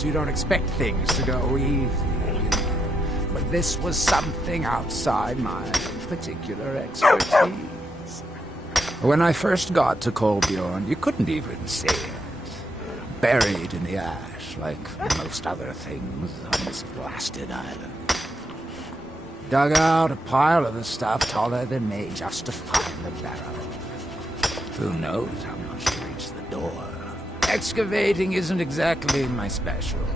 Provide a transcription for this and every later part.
mines, you don't expect things to go easy, you know. But this was something outside my particular expertise. When I first got to Kolbjorn, you couldn't even see it. Buried in the ash, like most other things on this blasted island. Dug out a pile of the stuff taller than me just to find the barrel. Who knows how much to reach the door? Excavating isn't exactly my specialty.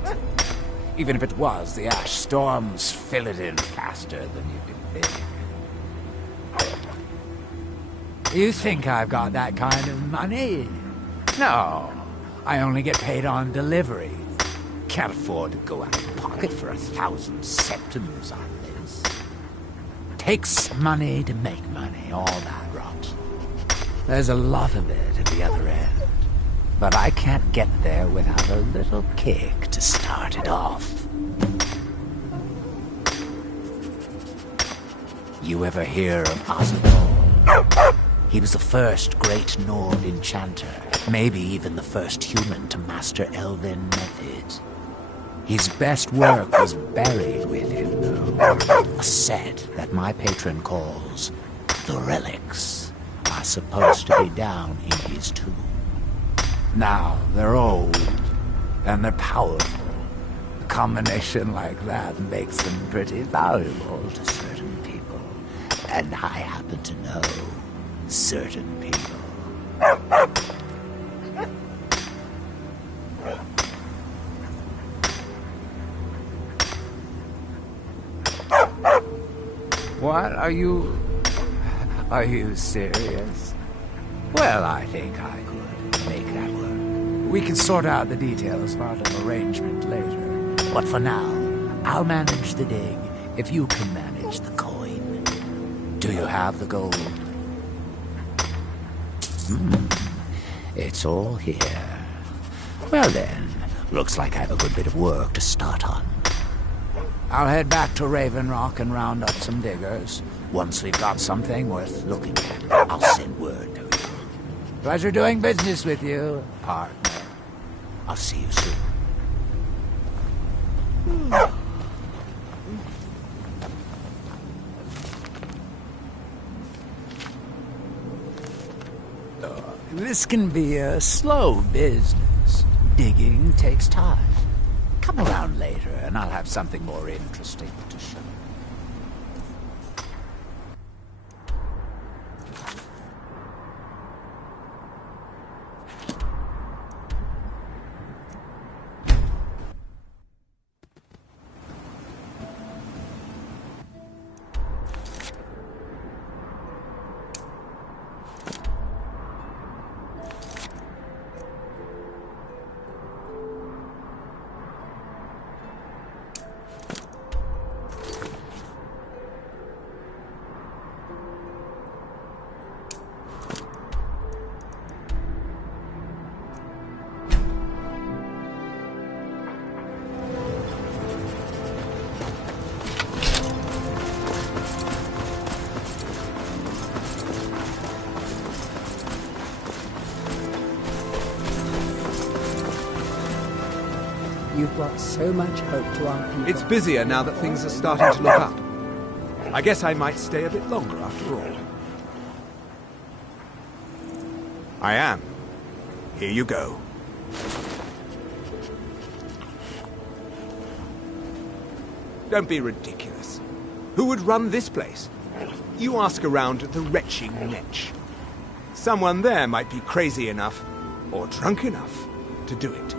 Even if it was, the ash storms fill it in faster than you can think. You think I've got that kind of money? No, I only get paid on delivery. Can't afford to go out of pocket for 1,000 septims on this. Takes money to make money, all that rot. There's a lot of it at the other end. But I can't get there without a little kick to start it off. You ever hear of Ozador? He was the first great Nord enchanter, maybe even the first human to master elven methods. His best work was buried with him, though. A set that my patron calls the relics are supposed to be down in his tomb. Now, they're old, and they're powerful. A combination like that makes them pretty valuable to certain people. And I happen to know certain people. What? Are you serious? Well, I think I could make that work. We can sort out the details part of arrangement later. But for now, I'll manage the dig if you can manage the coin. Do you have the gold? It's all here. Well then, looks like I have a good bit of work to start on. I'll head back to Raven Rock and round up some diggers. Once we've got something worth looking at, I'll send word to you. Pleasure doing business with you, partner. I'll see you soon. This can be a slow business. Digging takes time. Come around later and I'll have something more interesting to show. You've brought so much hope to our people. It's busier now that things are starting to look up. I guess I might stay a bit longer after all. I am. Here you go. Don't be ridiculous. Who would run this place? You ask around the retching Netch. Someone there might be crazy enough, or drunk enough, to do it.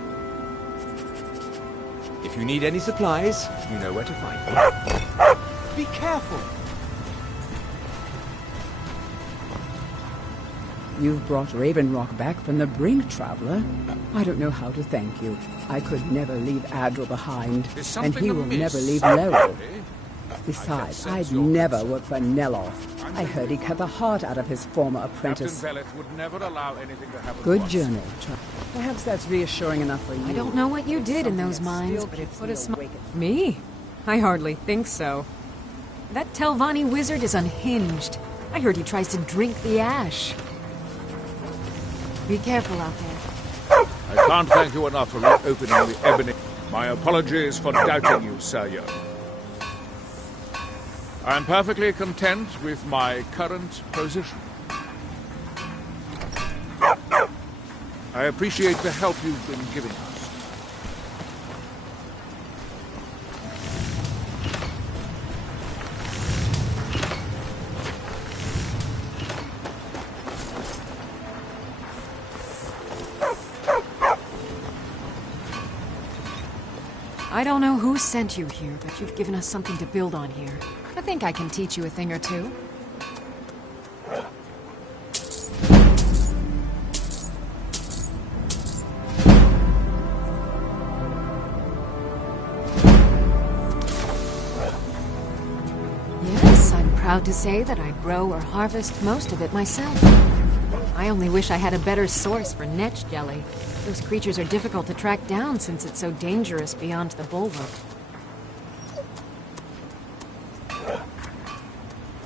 If you need any supplies, you know where to find them. Be careful! You've brought Raven Rock back from the brink, traveler. I don't know how to thank you. I could never leave Adril behind, and he will never leave Lero. Besides, I'd never work for Neloth. I heard he cut the heart out of his former apprentice. Would never allow anything to happen. Good journey. Perhaps that's reassuring enough for you. I don't know what you did in those mines, but it put a smile. Me? I hardly think so. That Telvanni wizard is unhinged. I heard he tries to drink the ash. Be careful out there. I can't thank you enough for reopening the ebony. My apologies for doubting you, Sir Yo. I am perfectly content with my current position. I appreciate the help you've been giving us. I don't know who sent you here, but you've given us something to build on here. I think I can teach you a thing or two. Yes, I'm proud to say that I grow or harvest most of it myself. I only wish I had a better source for netch jelly. Those creatures are difficult to track down since it's so dangerous beyond the bulwark.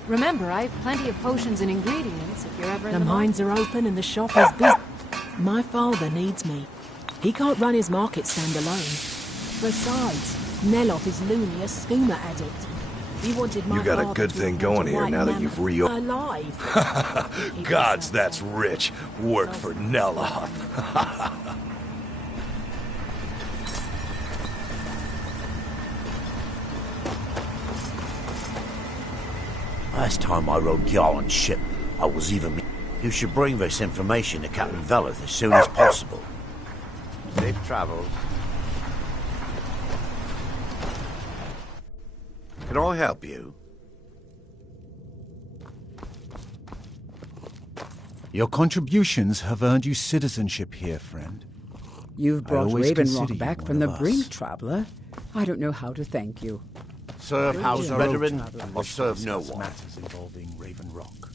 Remember, I have plenty of potions and ingredients if you're ever in The the mines are open and the shop is busy. My father needs me. He can't run his market stand alone. Besides, Neloth is loony, a skooma addict. He wanted my You got a father good to thing report going a here white now that mammoth you've reopened. alive. Gods, that's rich. Work for Neloth. Last time I rode Yarn's ship, I was even... You should bring this information to Captain Veleth as soon as possible. Safe travels. Can I help you? Your contributions have earned you citizenship here, friend. You've I brought always Raven consider Rock you back one from the of us. brink, traveler. I don't know how to thank you. Serve house deal. veteran Traveler. or serve no Discuss one? matters involving Raven Rock.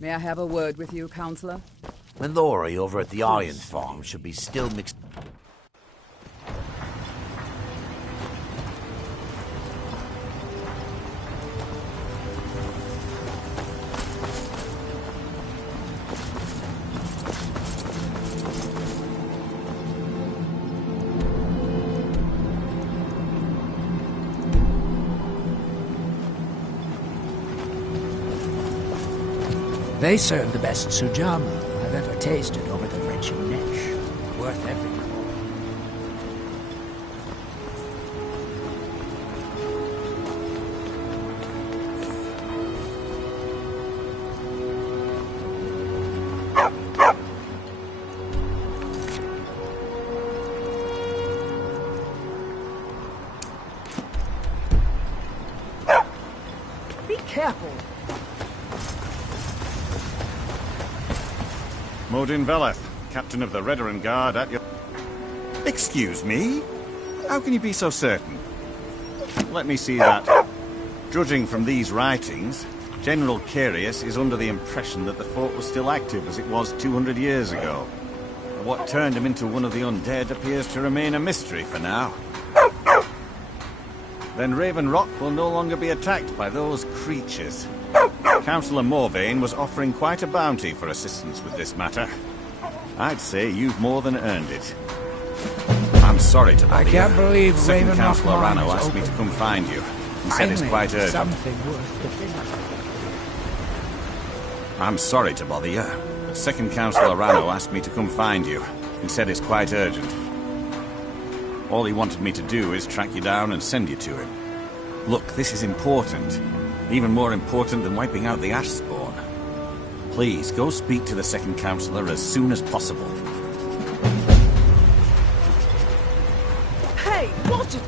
May I have a word with you, Counselor? Mallory over at the Iron Farm should be still mixed... They serve the best sujama I've ever tasted over the retching nesh. Worth every coin. Be careful. Modin Veleth, captain of the Redoran Guard at your... Excuse me? How can you be so certain? Let me see that. Judging from these writings, General Curious is under the impression that the fort was still active as it was 200 years ago. What turned him into one of the undead appears to remain a mystery for now. Then Raven Rock will no longer be attacked by those creatures. Councillor Morvain was offering quite a bounty for assistance with this matter. I'd say you've more than earned it. I'm sorry to bother you. I can't believe Second Raven Rock Councillor Mine Rano is asked me to open. come find you. He said it's Finally, quite urgent. something worth defending. I'm sorry to bother you. Second Councillor Rano asked me to come find you. He said it's quite urgent. All he wanted me to do is track you down and send you to him. Look, this is important. Even more important than wiping out the Ash Spawn. Please, go speak to the Second Councillor as soon as possible. Hey, watch it!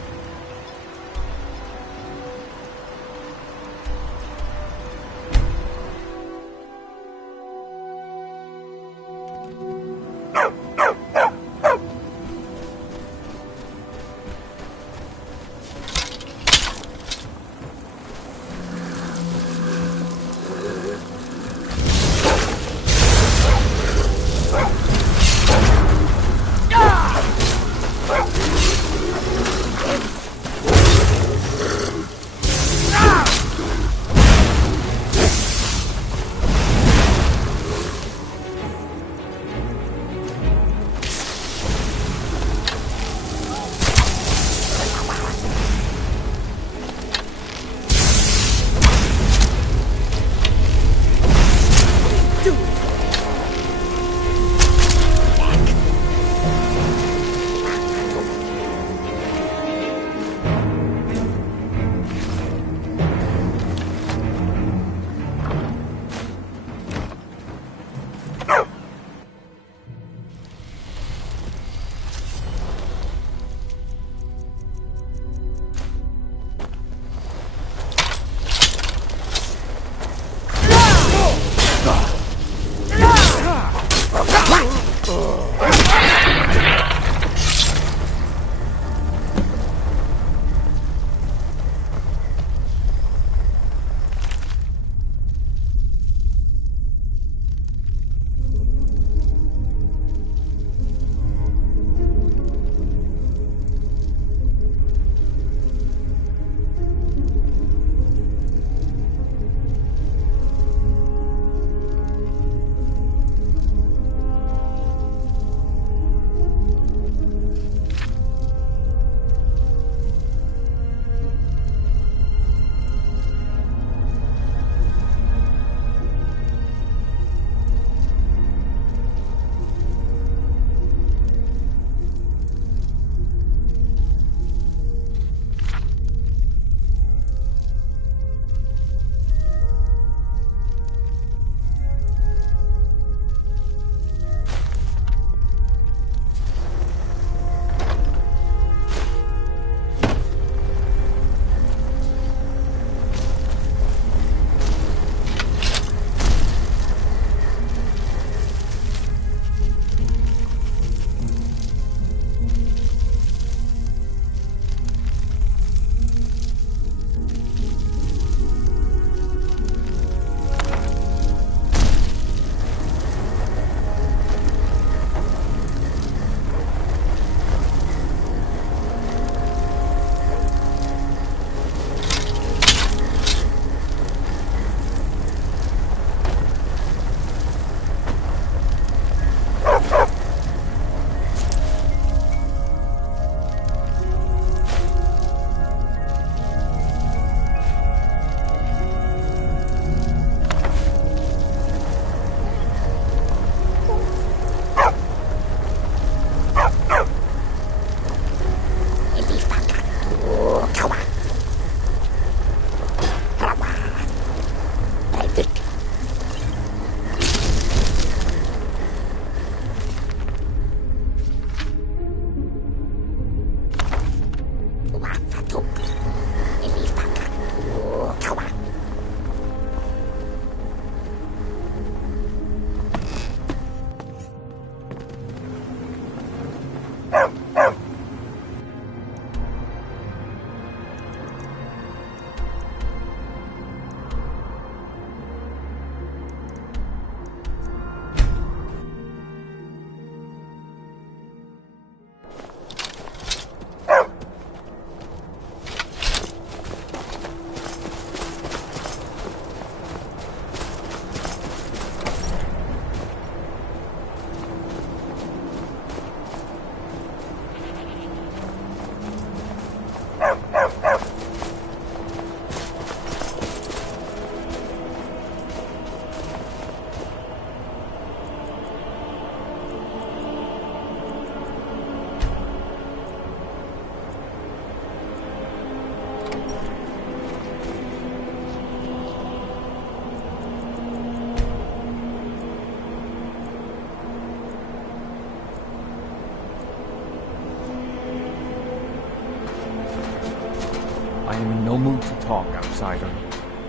I am in no mood to talk, outsider.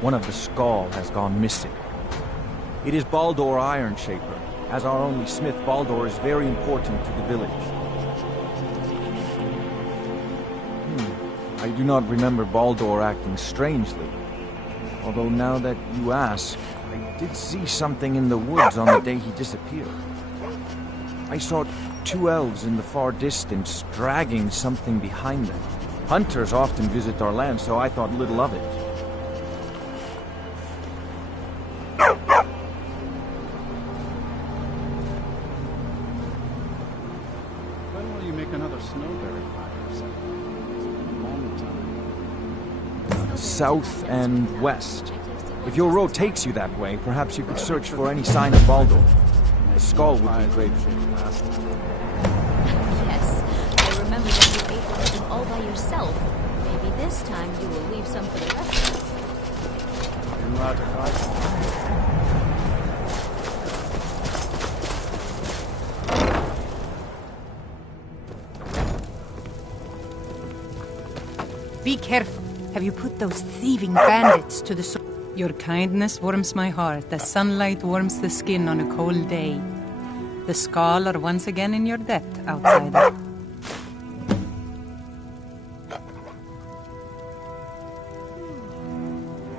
One of the Skull has gone missing. It is Baldur Ironshaper. As our only smith, Baldur is very important to the village. I do not remember Baldur acting strangely. Although now that you ask, I did see something in the woods on the day he disappeared. I saw 2 elves in the far distance dragging something behind them. Hunters often visit our land, so I thought little of it. When will you make another snowberry fire? It's been a long time. South and west. If your road takes you that way, perhaps you could search for any sign of Baldur. The Skull would be grateful. Yes, I remember that you ate one of them all by yourself. Maybe this time you will leave some for the rest of us. You're allowed to fight. Be careful. Have you put those thieving bandits to the sword? Your kindness warms my heart as sunlight warms the skin on a cold day. The Skull are once again in your debt, outsider.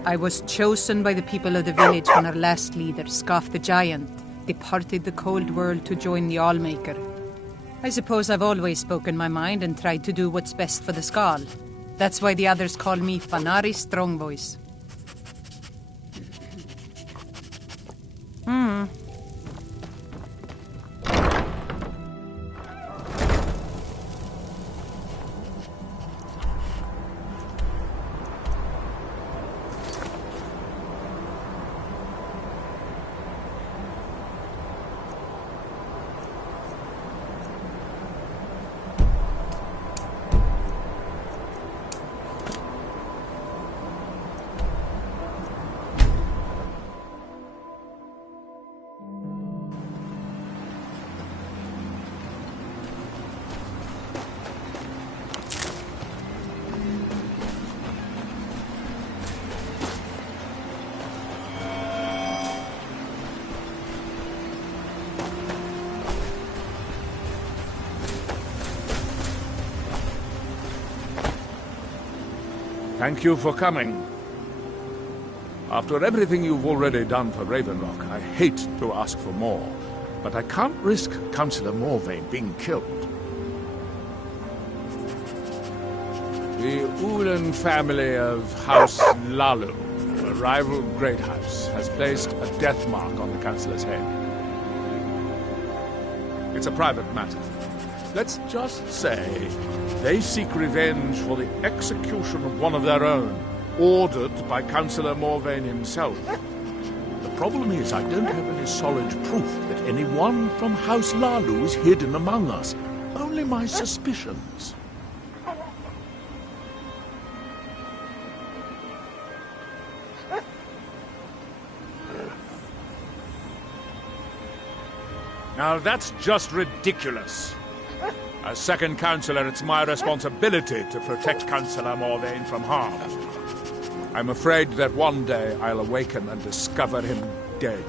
I was chosen by the people of the village when our last leader, Scoff the Giant, departed the cold world to join the Allmaker. I suppose I've always spoken my mind and tried to do what's best for the Skull. That's why the others call me Fanari Strongvoice. Thank you for coming. After everything you've already done for Ravenrock, I hate to ask for more, but I can't risk Councillor Morvain being killed. The Ulan family of House Lalu, a rival great house, has placed a death mark on the Councillor's head. It's a private matter. Let's just say they seek revenge for the execution of one of their own, ordered by Councillor Morvain himself. The problem is I don't have any solid proof that anyone from House Lalu is hidden among us. Only my suspicions. Now that's just ridiculous. As second councillor, it's my responsibility to protect Councillor Morvain from harm. I'm afraid that one day I'll awaken and discover him dead.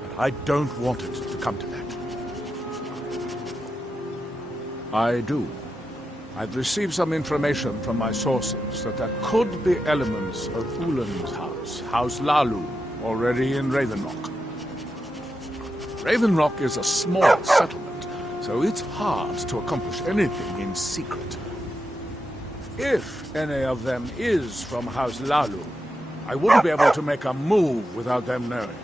But I don't want it to come to that. I do. I've received some information from my sources that there could be elements of Ulan's house, House Lalu, already in Ravenrock. Ravenrock is a small settlement, so it's hard to accomplish anything in secret. If any of them is from House Lalu, I wouldn't be able to make a move without them knowing.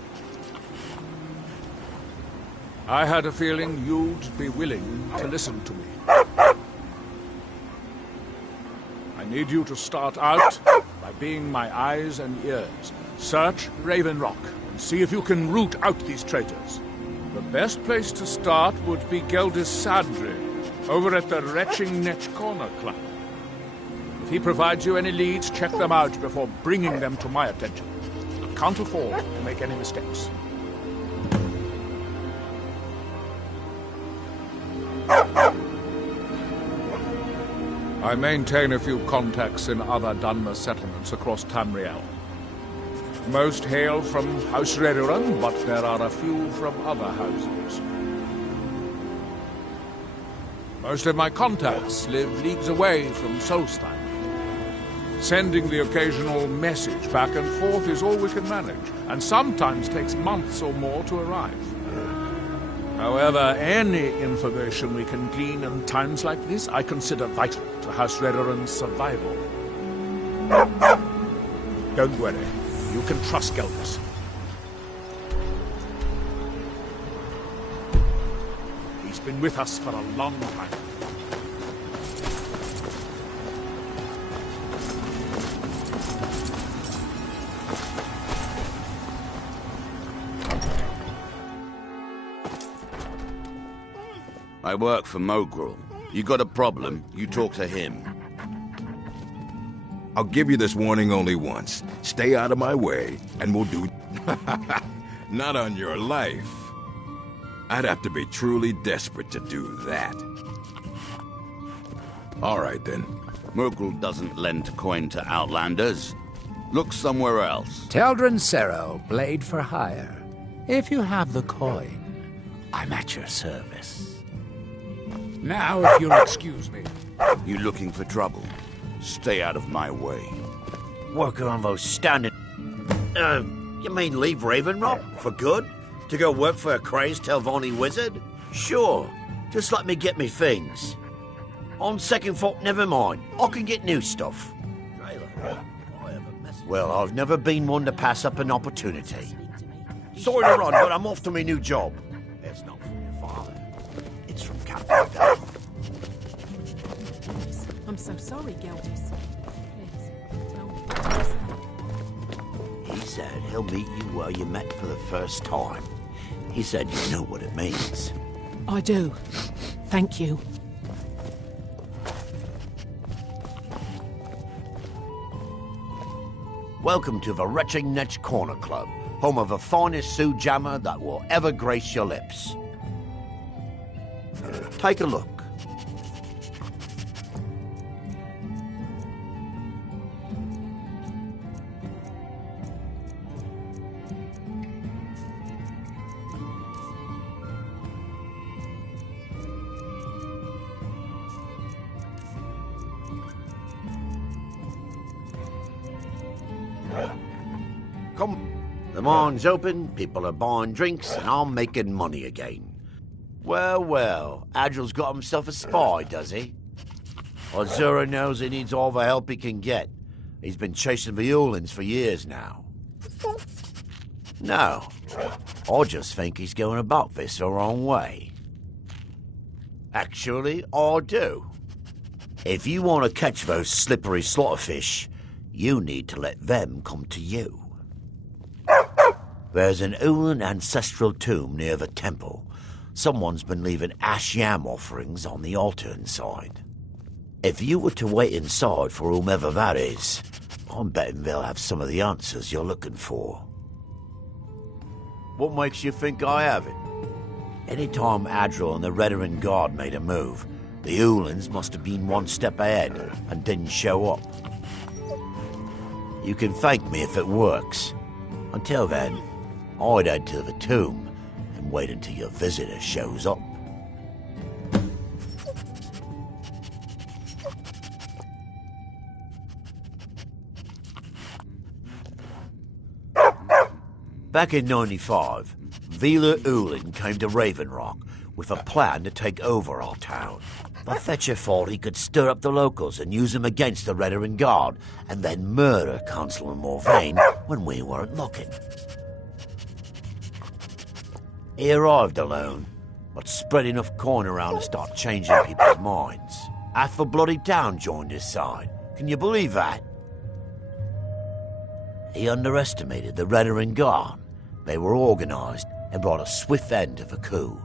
I had a feeling you'd be willing to listen to me. I need you to start out by being my eyes and ears. Search Ravenrock and see if you can root out these traitors. The best place to start would be Geldis Sadri, over at the Retching Netch Corner Club. If he provides you any leads, check them out before bringing them to my attention. I can't afford to make any mistakes. I maintain a few contacts in other Dunmer settlements across Tamriel. Most hail from House Redoran, but there are a few from other houses. Most of my contacts live leagues away from Solstein. Sending the occasional message back and forth is all we can manage, and sometimes takes months or more to arrive. However, any information we can glean in times like this, I consider vital to House Redoran's survival. Don't worry. You can trust Gelbus. He's been with us for a long time. I work for Mogrul. You got a problem, you talk to him. I'll give you this warning only once. Stay out of my way, and we'll do... Not on your life. I'd have to be truly desperate to do that. All right, then. Mogrul doesn't lend coin to outlanders. Look somewhere else. Teldrin Sero, blade for hire. If you have the coin, I'm at your service. Now, if you'll excuse me. You looking for trouble? Stay out of my way. Working on those standard... you mean leave Raven Rock? For good? To go work for a crazed Telvanni wizard? Sure. Just let me get me things. On second thought, never mind. I can get new stuff. Well, I've never been one to pass up an opportunity. Sorry to run, but I'm off to my new job. It's not from your father. It's from Captain Dale. I'm so sorry, Gelbus. Please, tell me. He said he'll meet you where you met for the first time. He said you know what it means. I do. Thank you. Welcome to the Retching Netch Corner Club, home of the finest Sioux jammer that will ever grace your lips. Take a look. Come, the mine's open, people are buying drinks, and I'm making money again. Well, well, Adril's got himself a spy, does he? Azura knows he needs all the help he can get. He's been chasing the Ulins for years now. No, I just think he's going about this the wrong way. Actually, I do. If you want to catch those slippery slaughterfish, you need to let them come to you. There's an Ulin ancestral tomb near the temple. Someone's been leaving ash yam offerings on the altar inside. If you were to wait inside for whomever that is, I'm betting they'll have some of the answers you're looking for. What makes you think I have it? Anytime Adril and the Redoran Guard made a move, the Ulins must have been one step ahead and didn't show up. You can thank me if it works. Until then, I'd head to the tomb and wait until your visitor shows up. Back in 95, Vila Ulin came to Raven Rock with a plan to take over our town. The Fetcher thought he could stir up the locals and use them against the Redoran Guard, and then murder Consul and Morvain when we weren't looking. He arrived alone, but spread enough coin around to start changing people's minds. Half the bloody town joined his side. Can you believe that? He underestimated the Redoran Guard. They were organized and brought a swift end to the coup.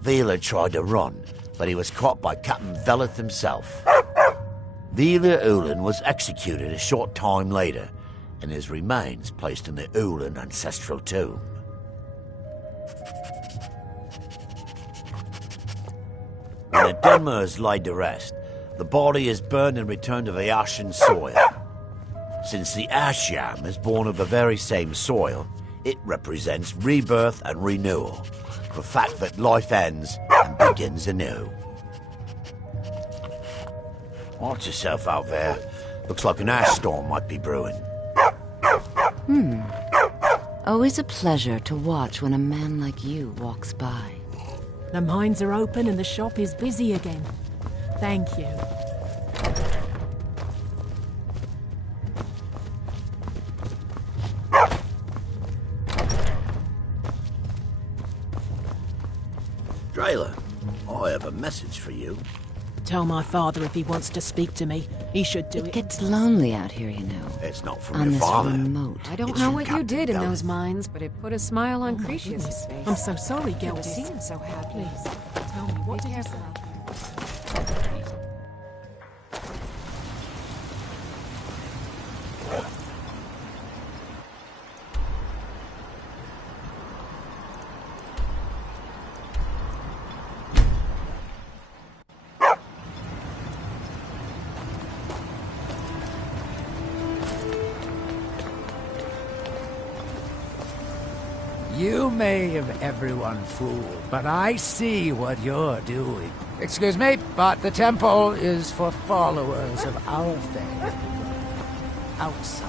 Vila tried to run, but he was caught by Captain Veleth himself. Vila Ulin was executed a short time later, and his remains placed in the Ulin ancestral tomb. When the Dunmers laid to rest, The body is burned and returned to the ashen soil. Since the ash yam is born of the very same soil, it represents rebirth and renewal, the fact that life ends and begins anew. Watch yourself out there. Looks like an ash storm might be brewing. Always a pleasure to watch when a man like you walks by. The mines are open and the shop is busy again. Thank you. Drayler, I have a message for you. Tell my father if he wants to speak to me. He should do it. It gets lonely out here, you know. It's not from on your this father. Remote. I don't know what you did in those mines, but it put a smile on Cretius's face. I'm so sorry, Never Geldis. seen him so happy. Please, tell me, what did you say? You may have everyone fooled, but I see what you're doing. Excuse me, but the temple is for followers of our faith. Outside.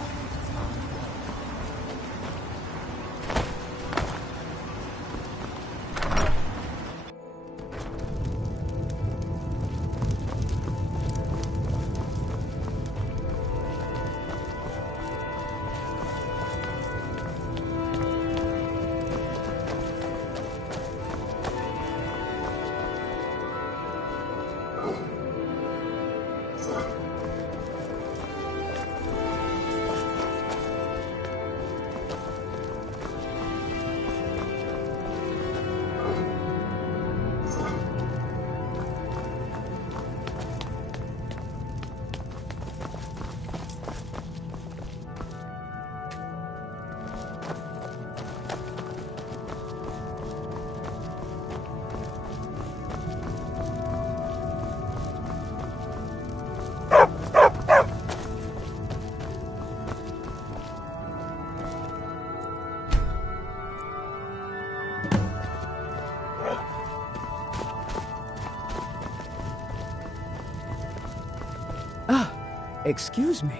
Excuse me.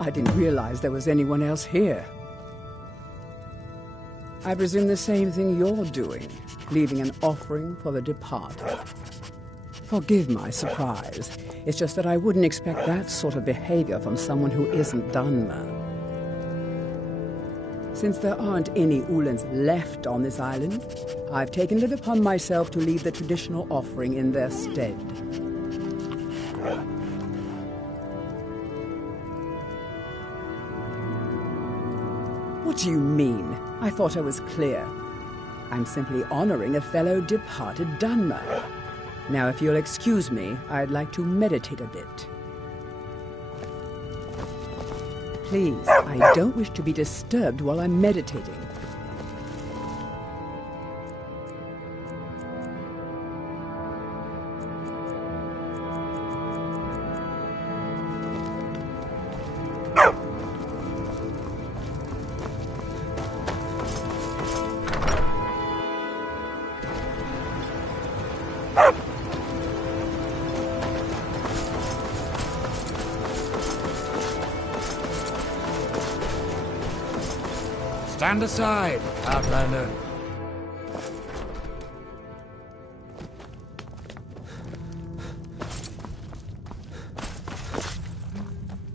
I didn't realize there was anyone else here. I presume the same thing you're doing, leaving an offering for the departed. Forgive my surprise. It's just that I wouldn't expect that sort of behavior from someone who isn't Dunmer. Since there aren't any Ulans left on this island, I've taken it upon myself to leave the traditional offering in their stead. What do you mean? I thought I was clear. I'm simply honoring a fellow departed Dunmer. Now, if you'll excuse me, I'd like to meditate a bit. Please, I don't wish to be disturbed while I'm meditating. Stand aside, Outlander.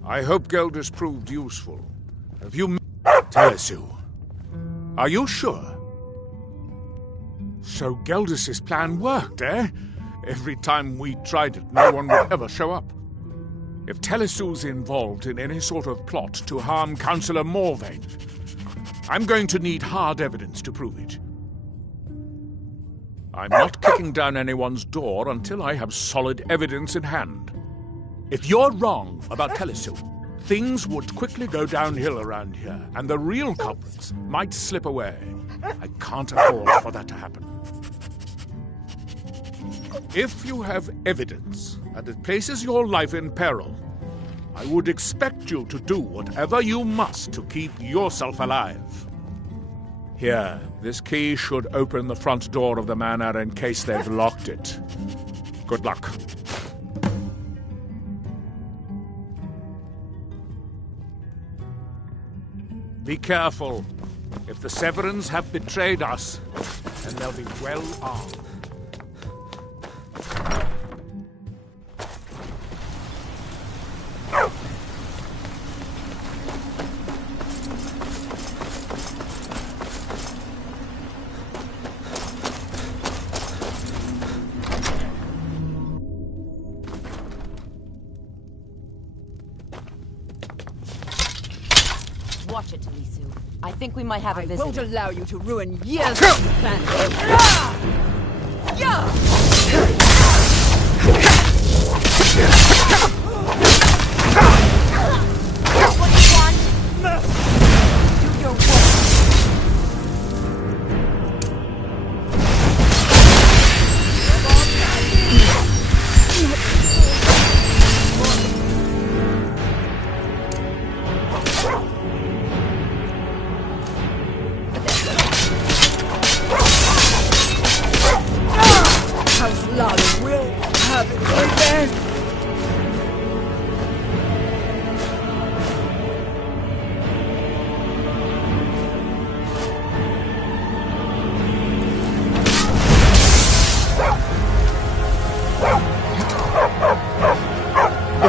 I hope Geldis proved useful. Have you met Telesu? Are you sure? So Geldis's plan worked, eh? Every time we tried it, no one would ever show up. If Telesu's involved in any sort of plot to harm Councillor Morvain, I'm going to need hard evidence to prove it. I'm not kicking down anyone's door until I have solid evidence in hand. If you're wrong about Telesu, things would quickly go downhill around here, and the real culprits might slip away. I can't afford for that to happen. If you have evidence and it places your life in peril, I would expect you to do whatever you must to keep yourself alive. Here, this key should open the front door of the manor in case they've locked it. Good luck. Be careful. If the Severins have betrayed us, then they'll be well armed. Watch it, Talisu. I think we might have a I visitor. won't allow you to ruin years of planning. What do you want? Do your House Lolly will have its revenge.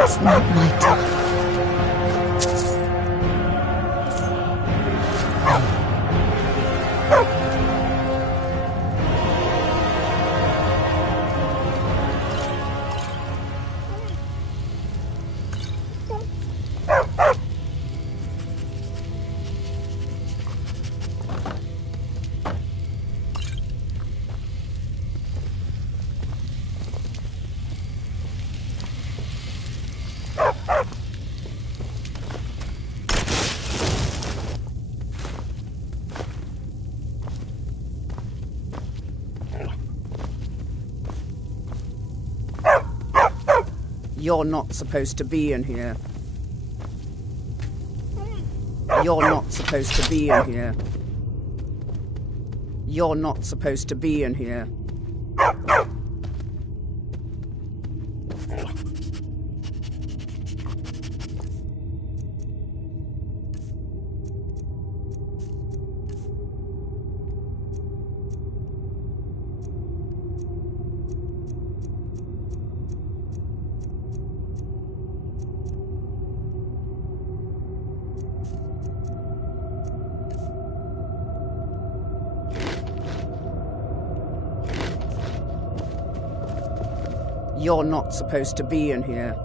It's not my time. You're not supposed to be in here. You're not supposed to be in here. You're not supposed to be in here. You're not supposed to be in here.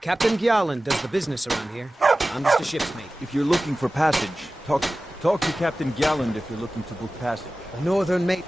Captain Gjalland does the business around here. I'm just a ship's mate. If you're looking for passage, talk to Captain Gjalland if you're looking to book passage. A northern mate.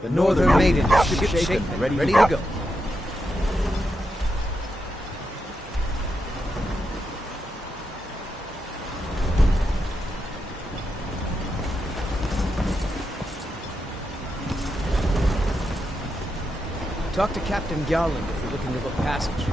The Northern Maiden is ship shapen, ready to go. Talk to Captain Gowland if you're looking to book passage.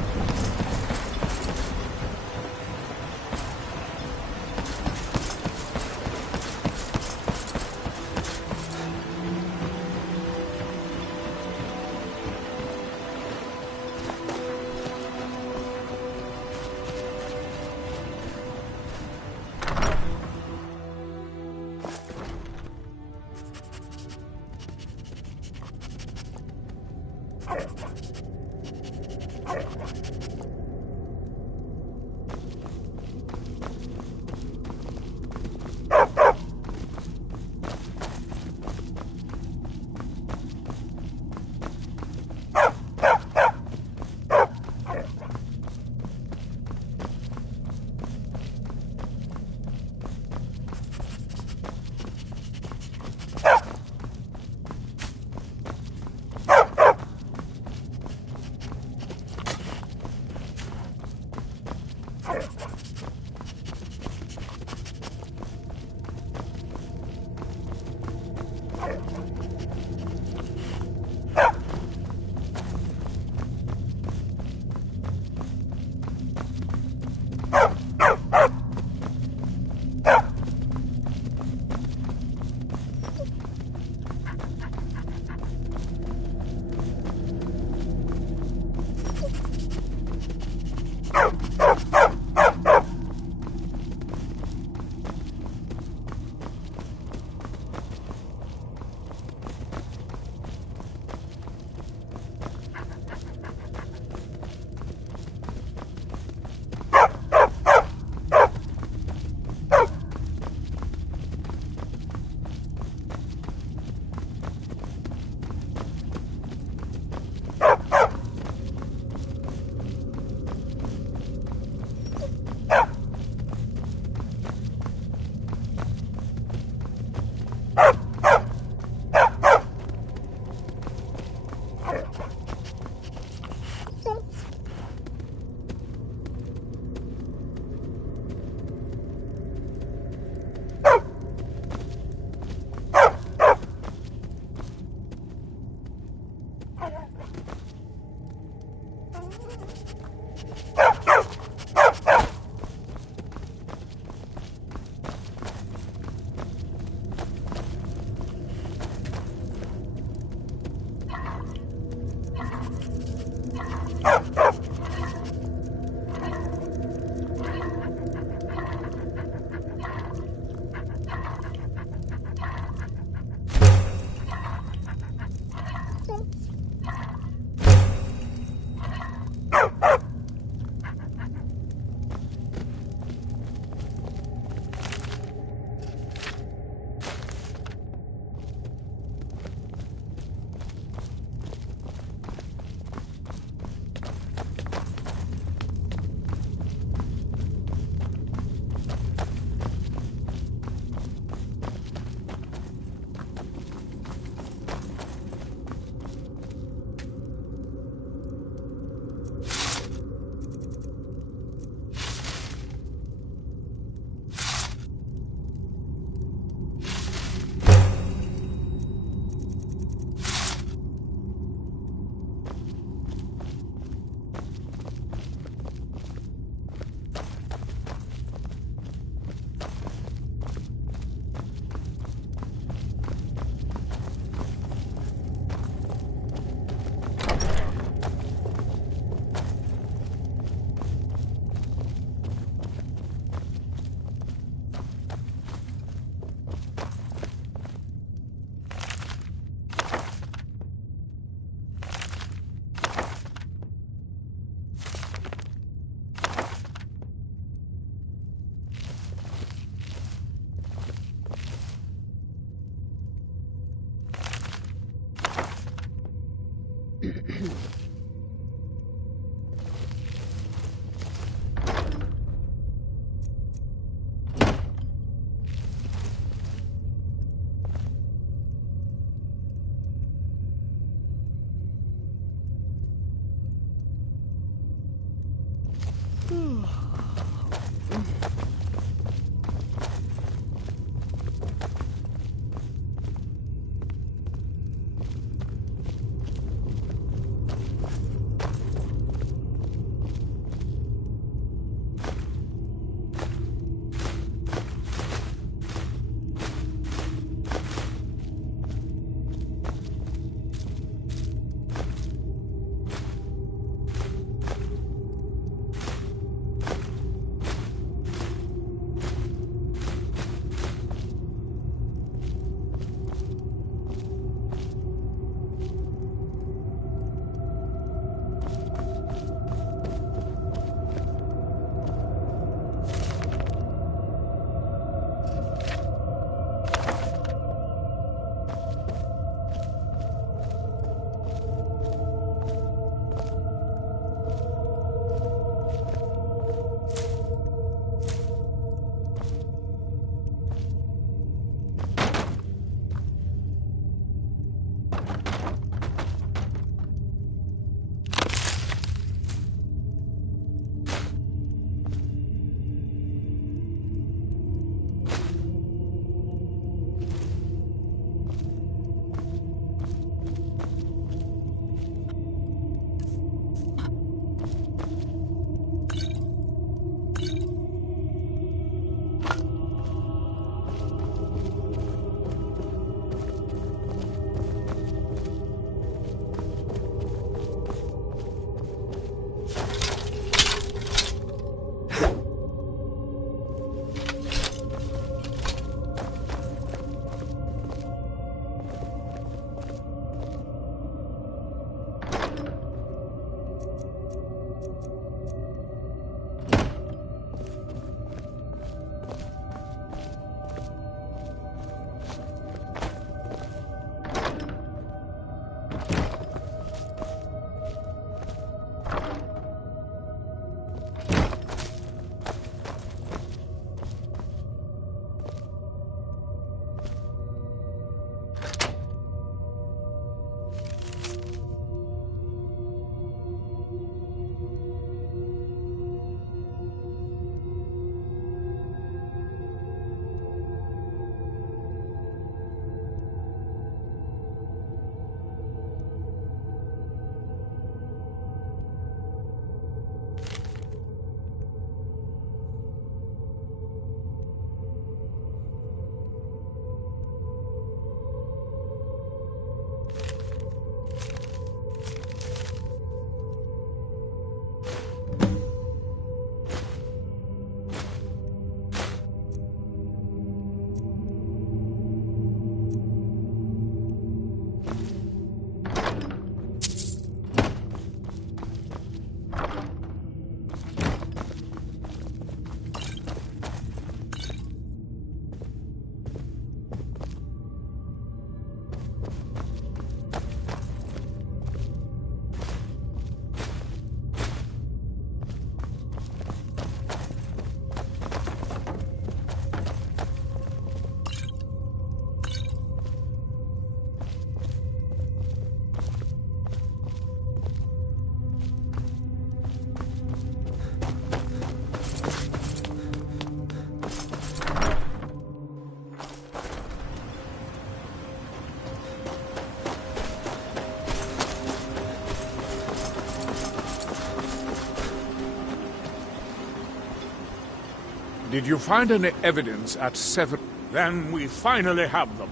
Did you find any evidence at 7? Then we finally have them.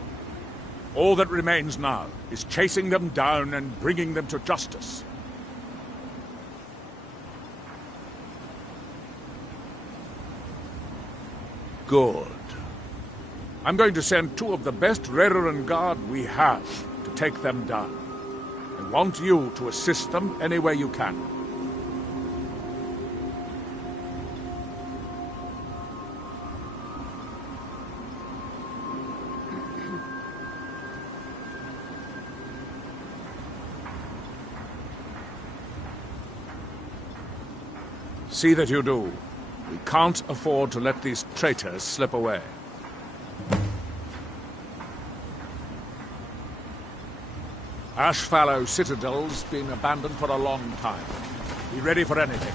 All that remains now is chasing them down and bringing them to justice. Good. I'm going to send 2 of the best Redoran Guard we have to take them down. I want you to assist them any way you can. See that you do. We can't afford to let these traitors slip away. Ashfallow Citadel's been abandoned for a long time. Be ready for anything.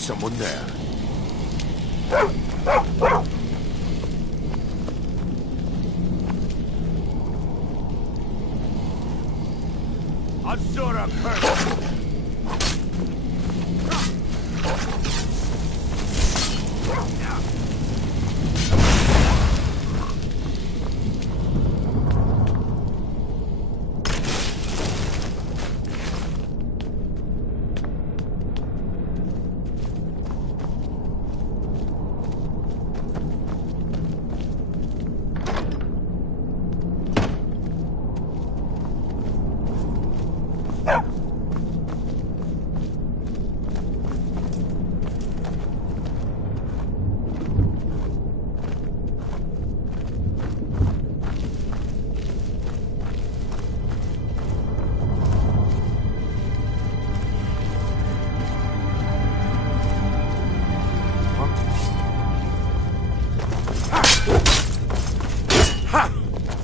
someone there. Asura curse!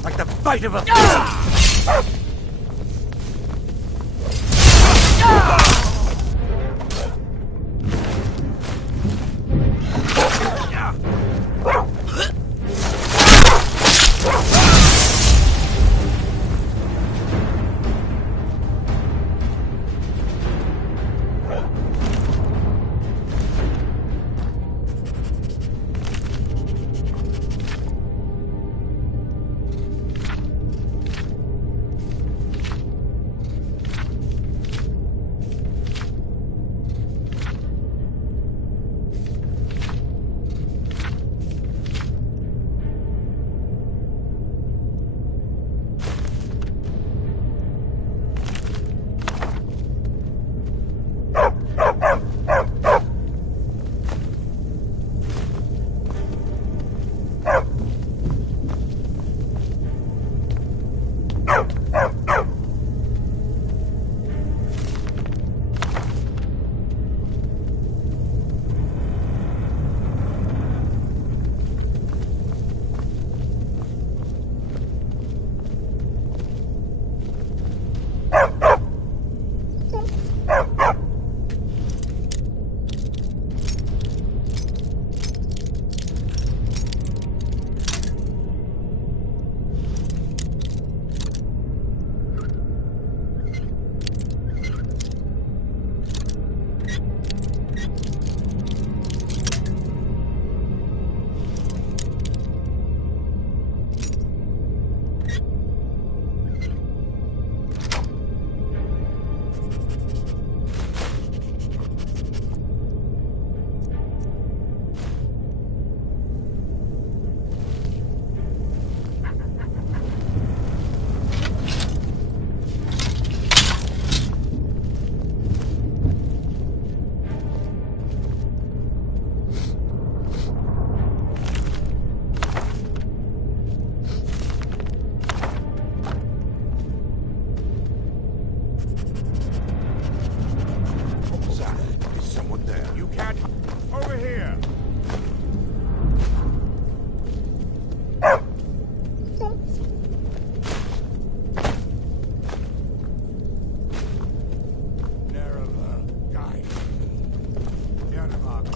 Like the bite of a...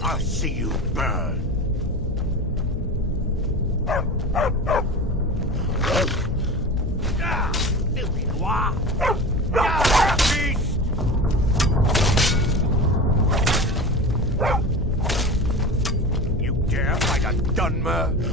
I'll see you burn. Filthy noir! Beast! You dare fight a Dunmer?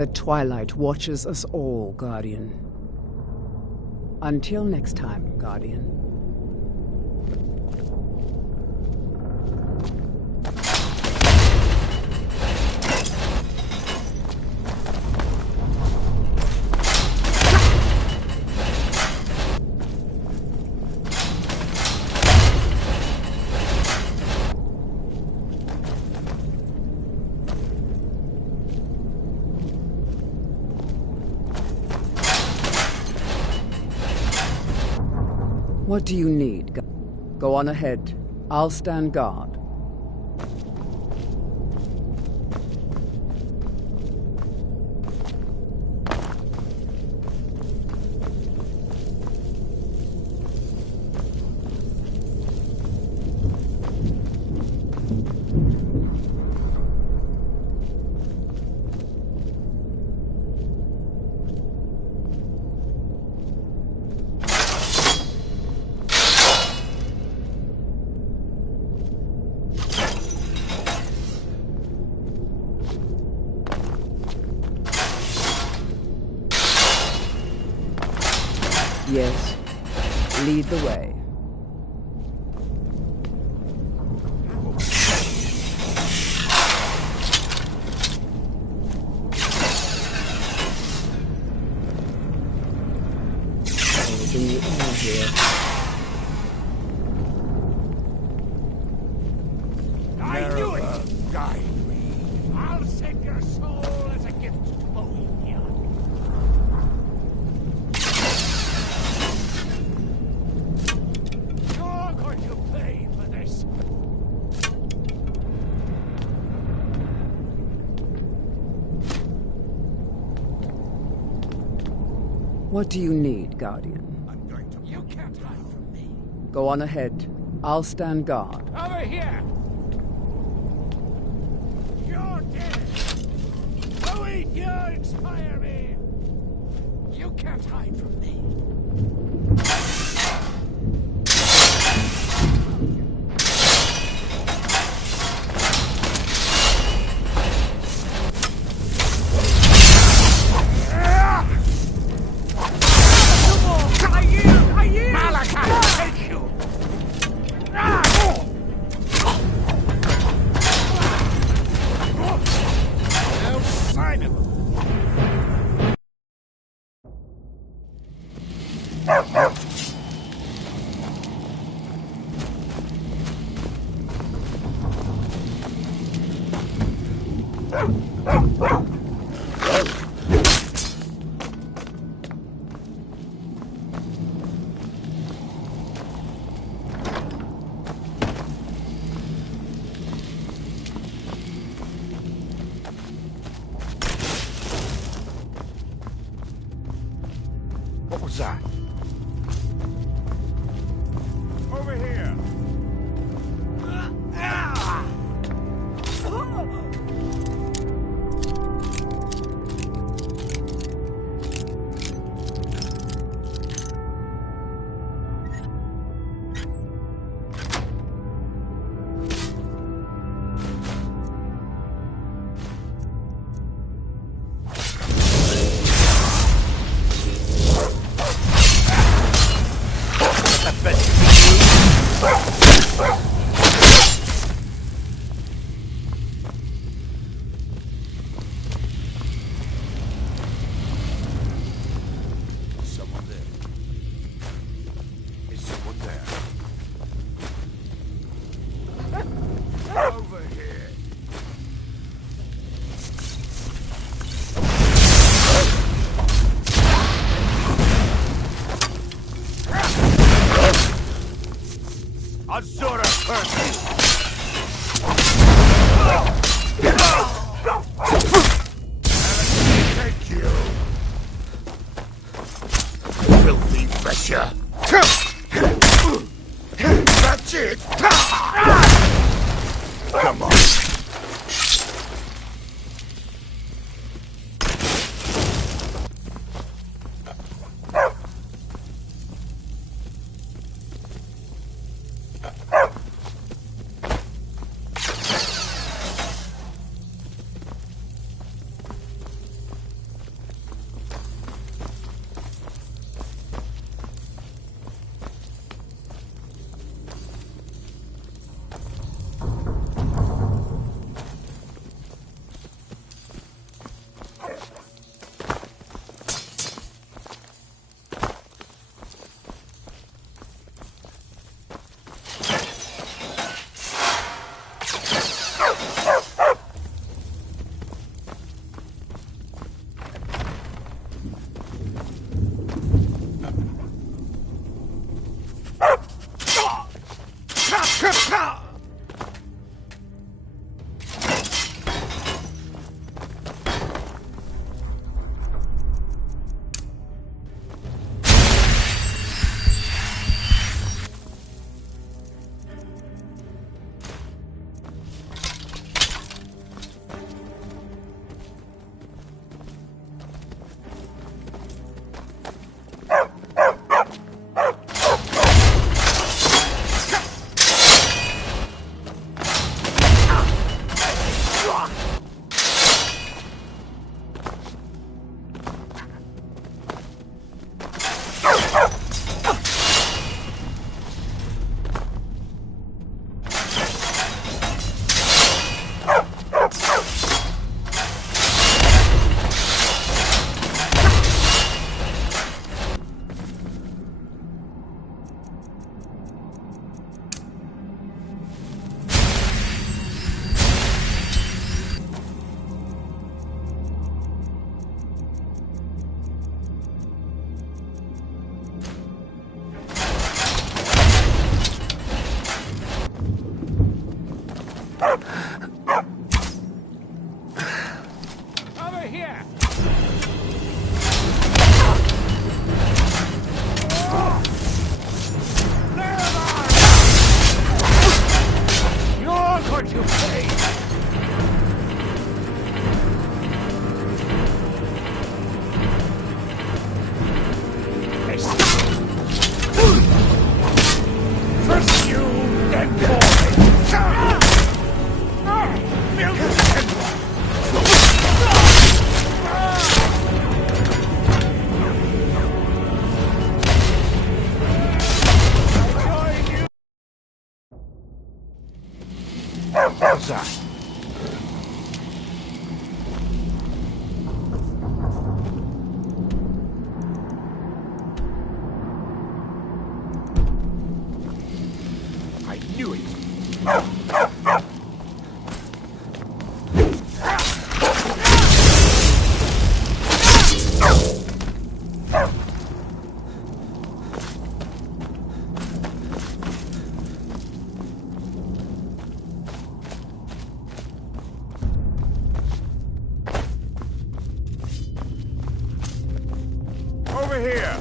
The Twilight watches us all, Guardian. Until next time, Guardian. What do you need? Go on ahead. I'll stand guard. Yes. Lead the way. Everything you are here. I knew it! Guide me. I'll send your soul as a gift to Bohemia. You're going to pay for this. What do you need, Guardian? You can't hide from me. Go on ahead. I'll stand guard. Over here! You're dead! Go eat, you inspire me! You can't hide from me. What was that? Over here! Someone there. Is someone there? Over here. Azura first. Thank you. Filthy wretcher. That's it. Come on. Over here! You're going to pay! First you, then boy! Milk and How's that? I knew it! Over here!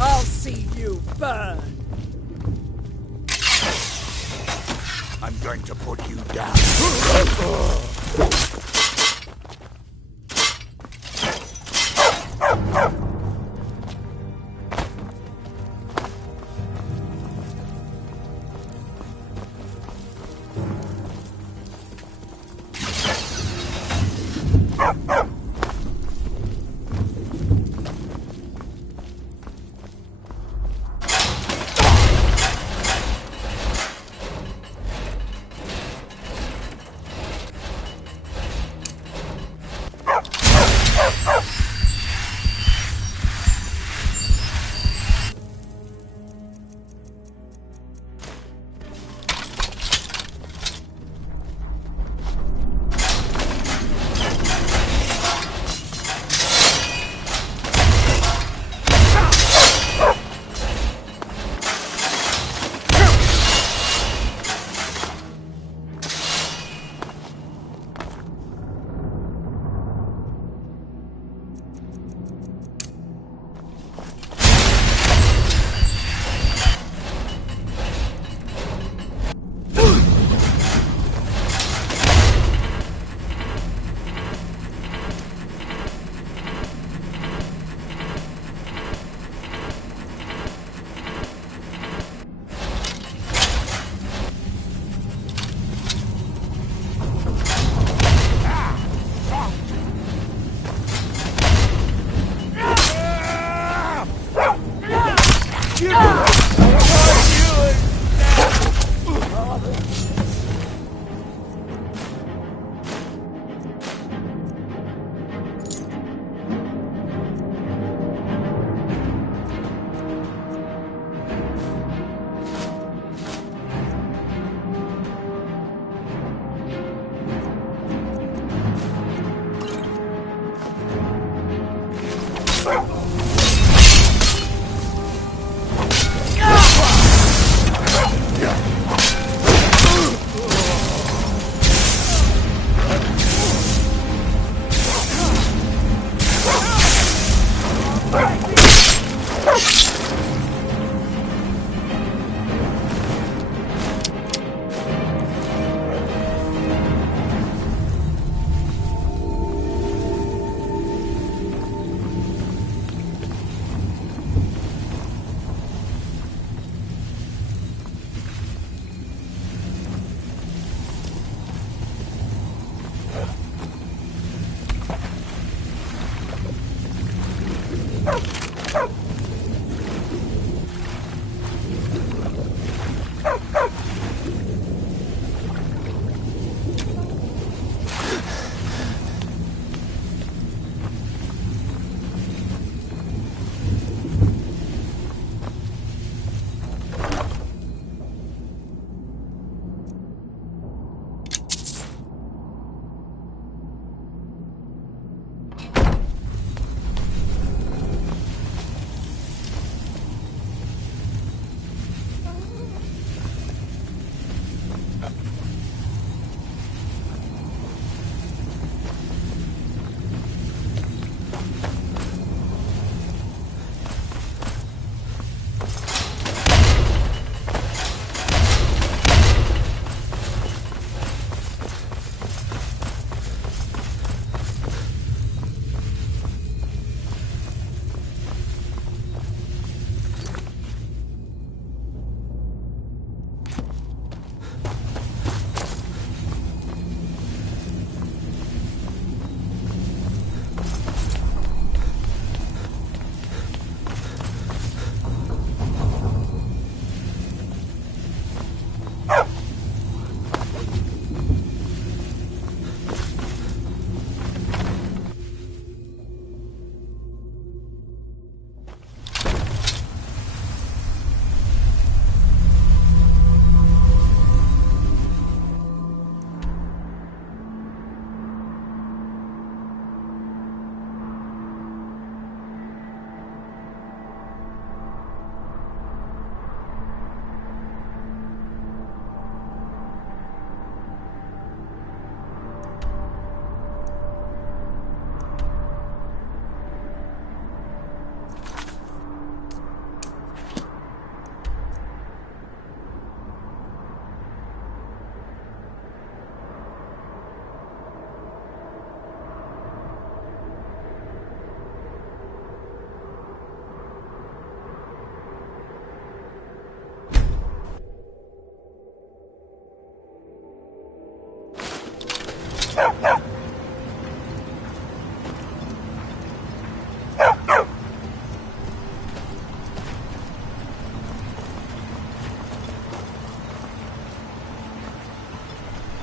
I'll see you burn. I'm going to put you down.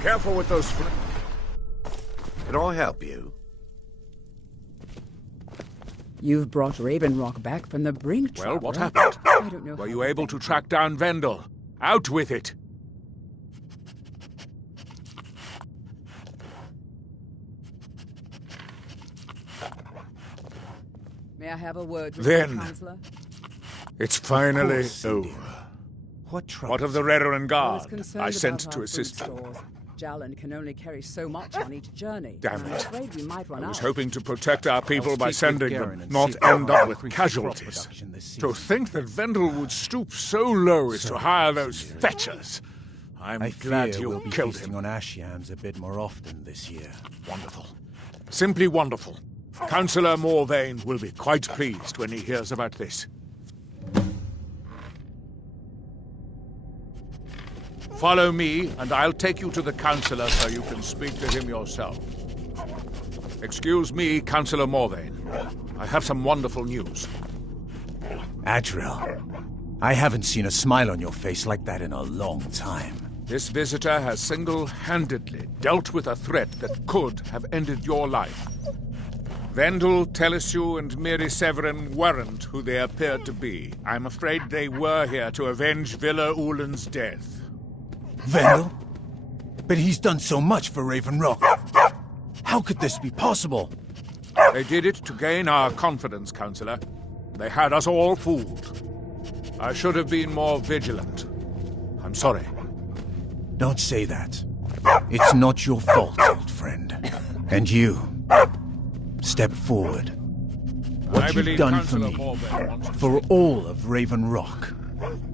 Careful with those Can I help you? You've brought Raven Rock back from the brink Well, what Traveler. happened? I don't know. Were you able to track down Vendel? Out with it! May I have a word with Then. you, Counselor? It's finally course, over. What of the Redoran I was Guard? concerned I sent about to our assist food you. stores. Jallan can only carry so much on each journey. Damn and I'm it. afraid we might run I was out. hoping to protect our people by speak with sending Garen them, and not see if we end can up with increase the crop casualties. production this To season. think that Vendel would stoop so low as to hire those fetchers. I'm I glad fear you we'll be killed feasting him. on Ashians a bit more often this year. Wonderful. Simply wonderful. Councillor Morvain will be quite pleased when he hears about this. Follow me, and I'll take you to the Councillor so you can speak to him yourself. Excuse me, Councillor Morvain. I have some wonderful news. Adriel, I haven't seen a smile on your face like that in a long time. This visitor has single-handedly dealt with a threat that could have ended your life. Vendel, Telesue, and Miri Severin weren't who they appeared to be. I'm afraid they were here to avenge Villa Ulan's death. Vendel? But he's done so much for Raven Rock. How could this be possible? They did it to gain our confidence, Councillor. They had us all fooled. I should have been more vigilant. I'm sorry. Don't say that. It's not your fault, old friend. And you, step forward. I What you've believe done for Councillor me, Morvain wants to for all of Raven Rock,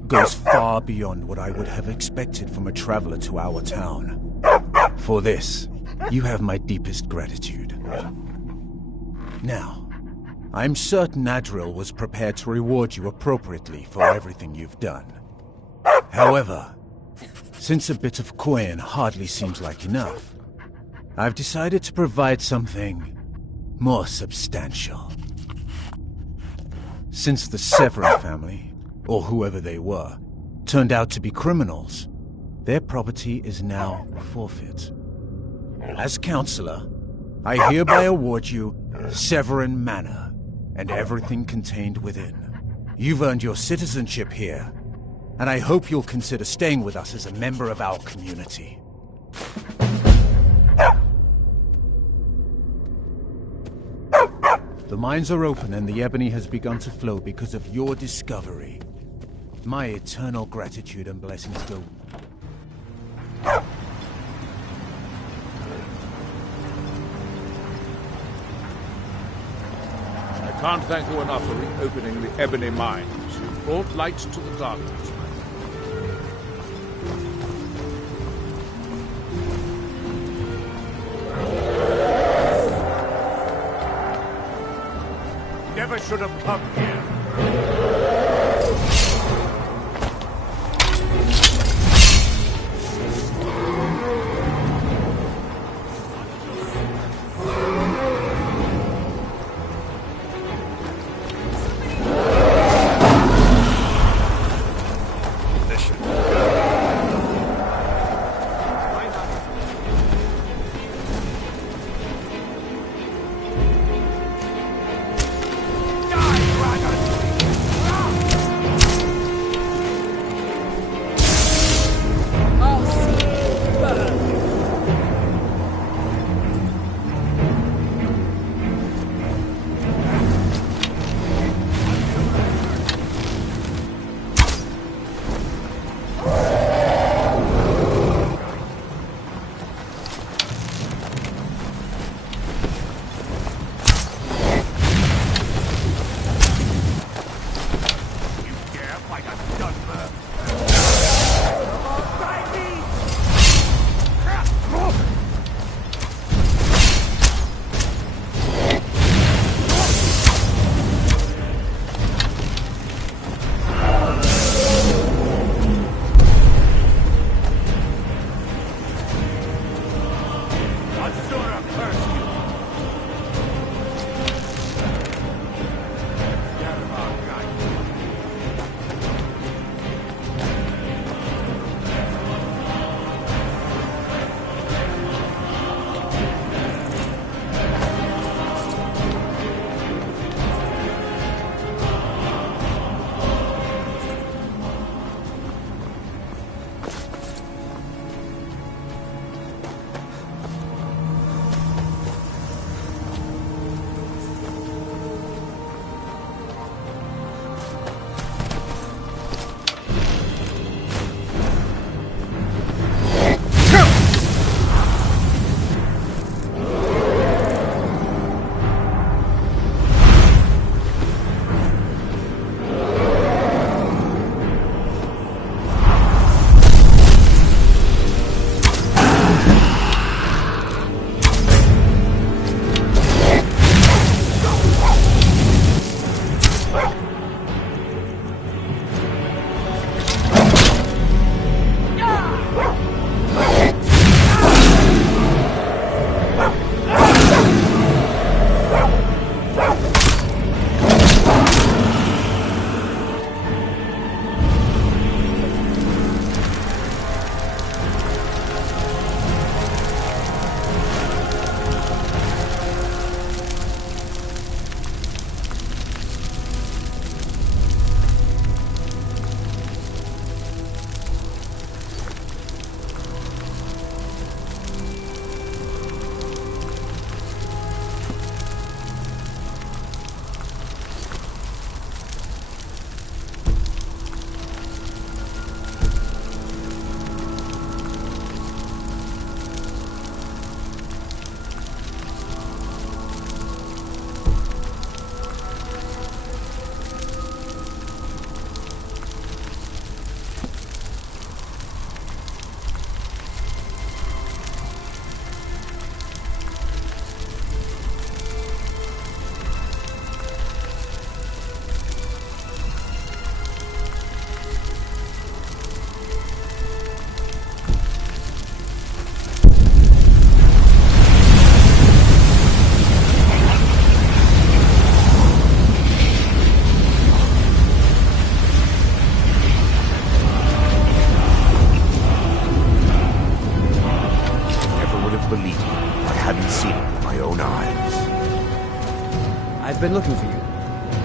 goes far beyond what I would have expected from a traveler to our town. For this, you have my deepest gratitude. Now, I'm certain Adriel was prepared to reward you appropriately for everything you've done. However, since a bit of coin hardly seems like enough, I've decided to provide something more substantial. Since the Severin family, or whoever they were, turned out to be criminals, their property is now forfeit. As Counselor, I hereby award you Severin Manor and everything contained within. You've earned your citizenship here, and I hope you'll consider staying with us as a member of our community. The mines are open and the ebony has begun to flow because of your discovery. My eternal gratitude and blessings go. I can't thank you enough for reopening the ebony mines. You brought light to the darkness, my Never should have come here.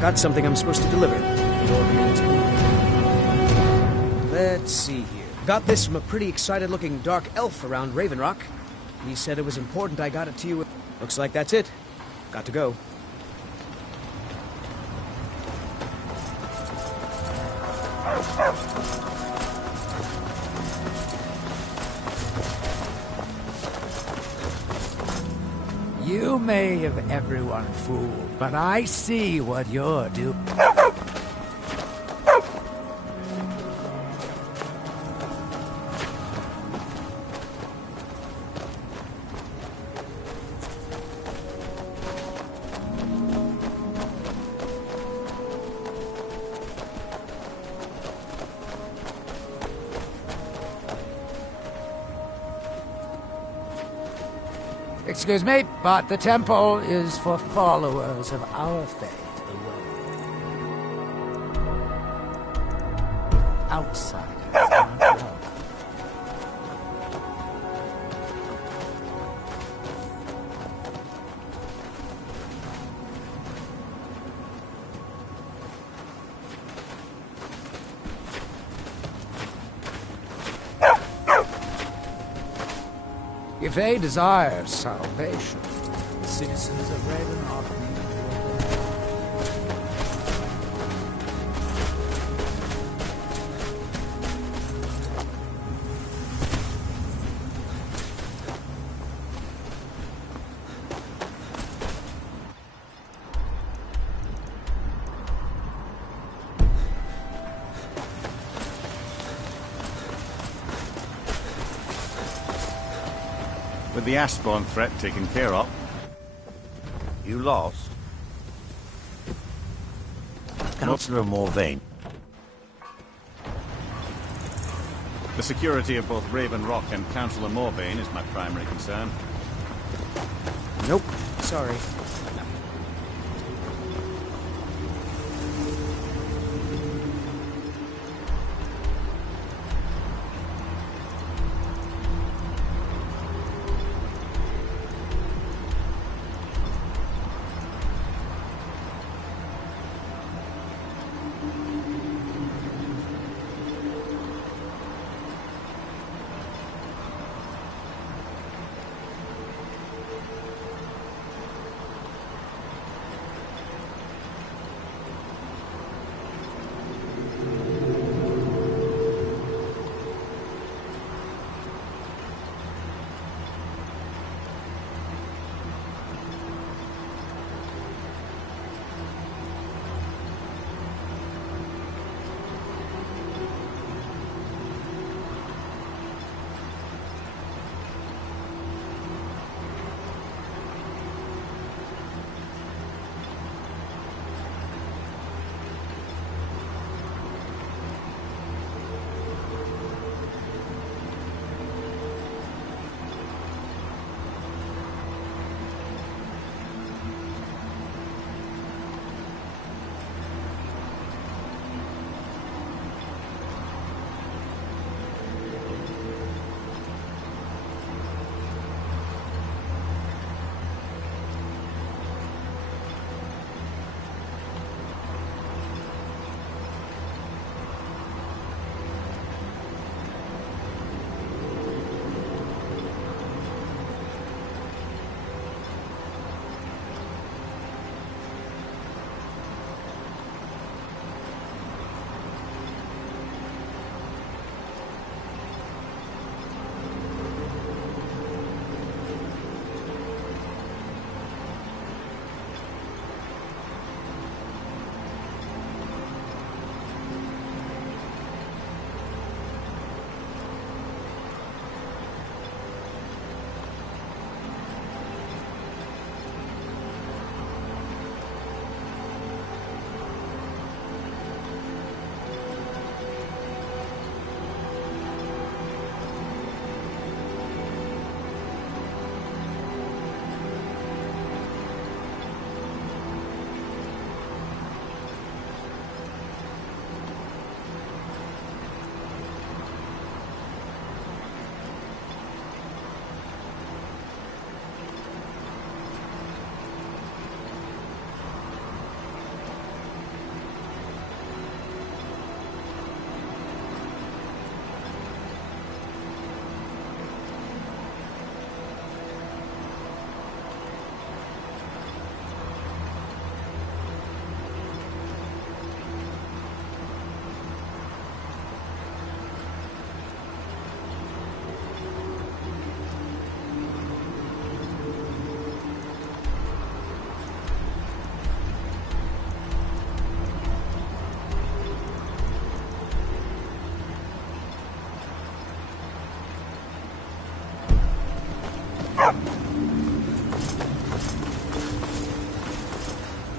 Got something I'm supposed to deliver. Let's see here. Got this from a pretty excited-looking dark elf around Raven Rock. He said it was important I got it to you. Looks like that's it. Got to go. You may have everyone fooled, but I see what you're doing. Excuse me, but the temple is for followers of our faith alone. Outsiders aren't welcome. If they desire salvation, the citizens of Raven Rock need With the Ashbourne threat taken care of. You lost? Councillor Morvain. The security of both Raven Rock and Councillor Morvain is my primary concern. Nope. Sorry.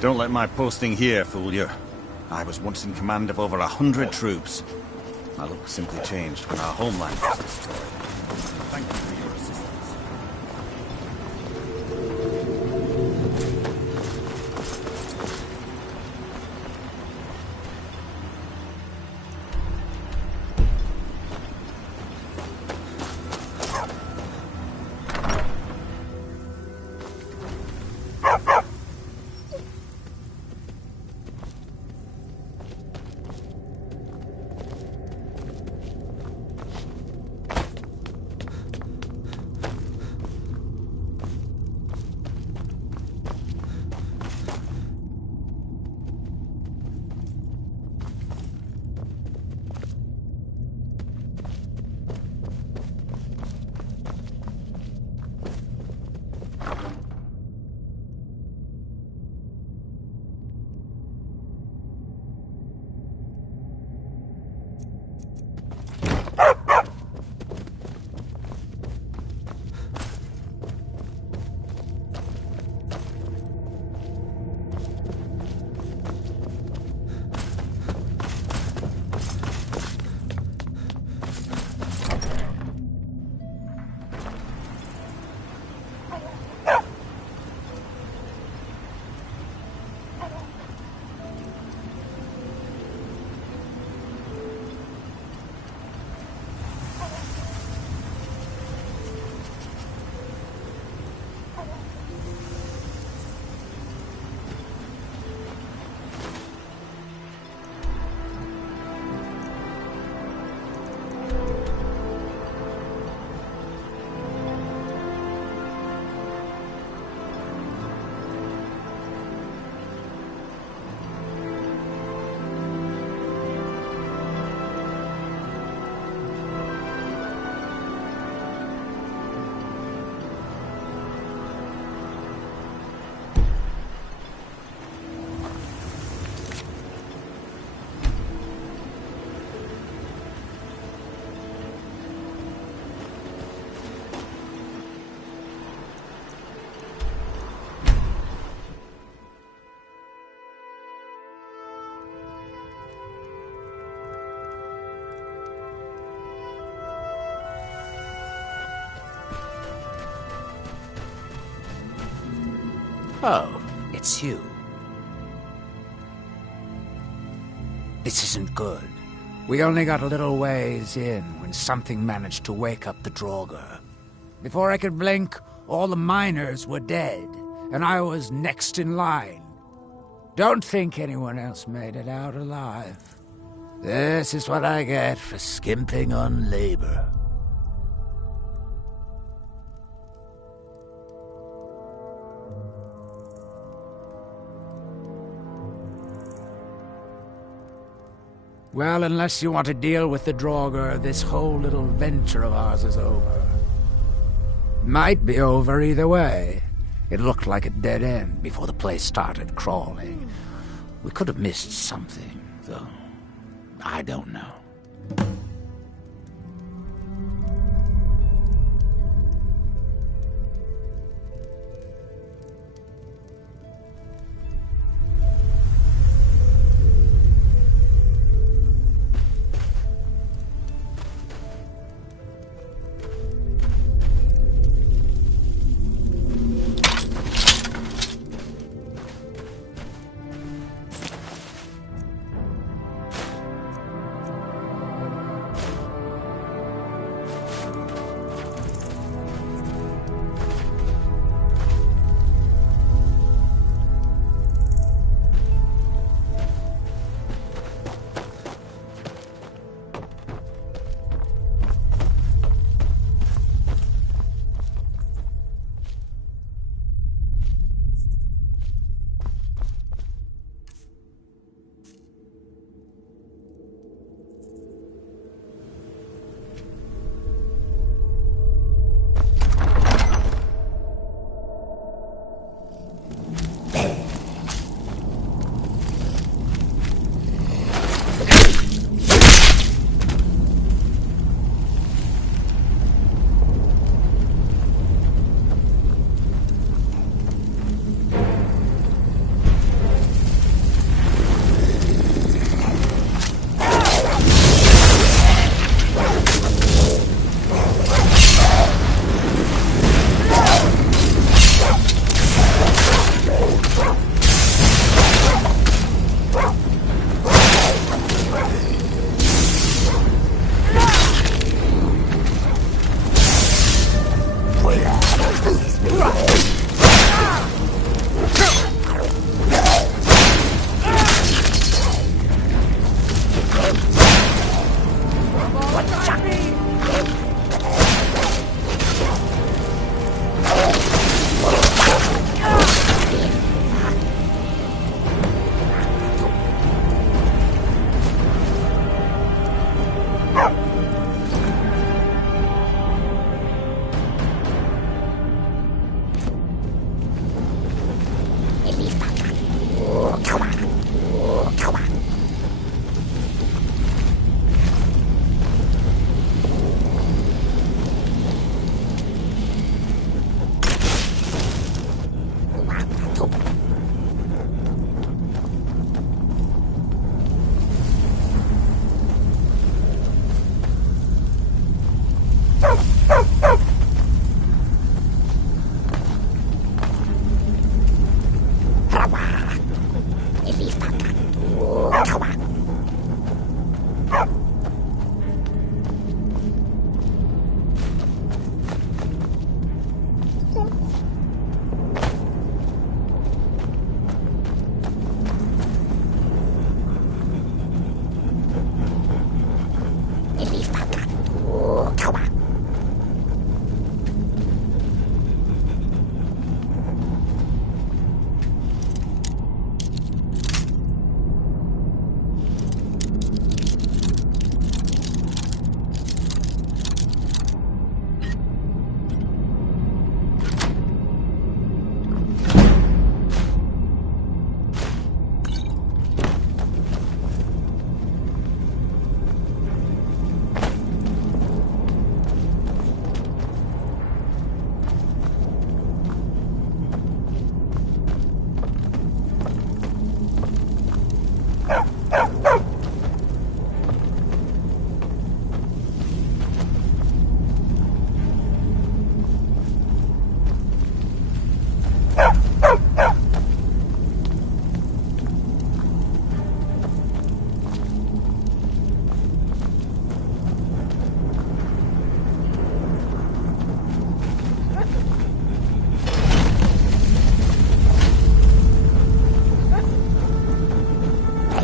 Don't let my posting here fool you. I was once in command of over 100 troops. My look simply changed when our homeland was destroyed. Thank you for your assistance. Oh, it's you. This isn't good. We only got a little ways in when something managed to wake up the Draugr. Before I could blink, all the miners were dead, and I was next in line. Don't think anyone else made it out alive. This is what I get for skimping on labor. Well, unless you want to deal with the Draugr, this whole little venture of ours is over. Might be over either way. It looked like a dead end before the place started crawling. We could have missed something, though. I don't know.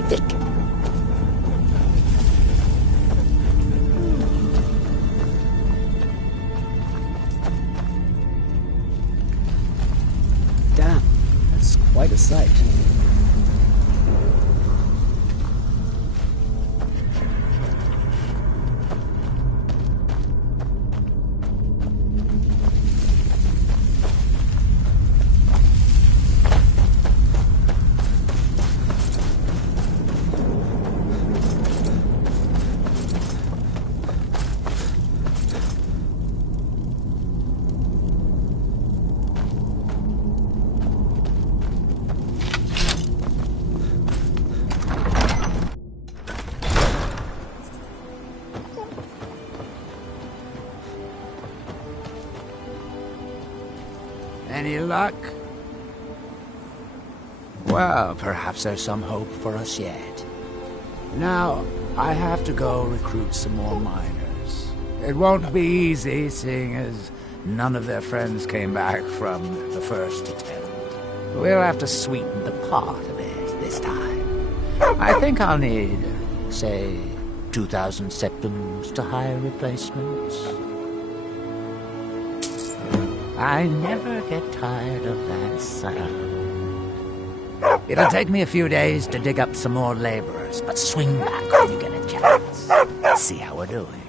hectic. Damn, that's quite a sight. Any luck? Well, perhaps there's some hope for us yet. Now, I have to go recruit some more miners. It won't be easy, seeing as none of their friends came back from the first attempt. We'll have to sweeten the pot a bit this time. I think I'll need, say, 2,000 septums to hire replacements. I never get tired of that sound. It'll take me a few days to dig up some more laborers, but swing back when you get a chance. See how we're doing.